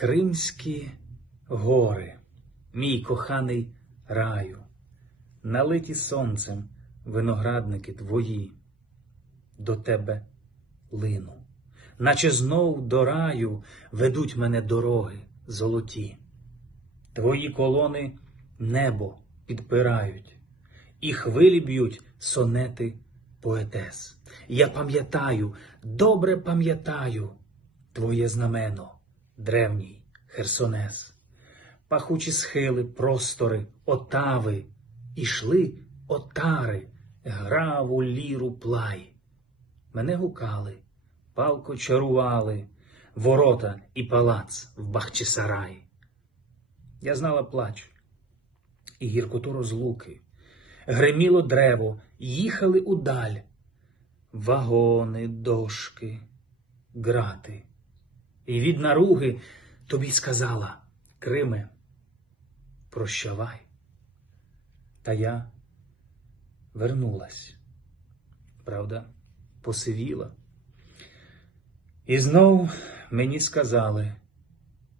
Кримські гори, мій коханий раю, налиті сонцем виноградники твої, до тебе лину, наче знов до раю ведуть мене дороги золоті. Твої колони небо підпирають, і хвилі б'ють сонети поетес. Я пам'ятаю, добре пам'ятаю твоє знамено, древній Херсонес. Пахучі схили, простори, отави, ішли отари, грав у ліру плай. Мене гукали, палко чарували, ворота і палац в Бахчисарай. Я знала плач і гіркоту розлуки. Греміло древо, їхали удаль. Вагони, дошки, грати. І від наруги тобі сказала, Криме, прощавай. Та я вернулась, правда, посивіла. І знов мені сказали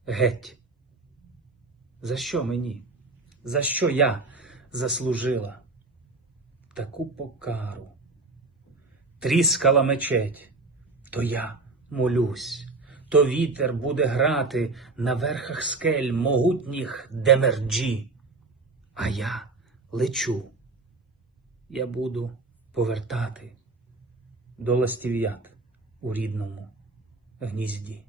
геть. За що мені? За що я заслужила таку покару? Тріскала мечеть, то я молюсь, то вітер буде грати на верхах скель могутніх демерджі, а я лечу. Я буду повертати до ластів'ят у рідному гнізді.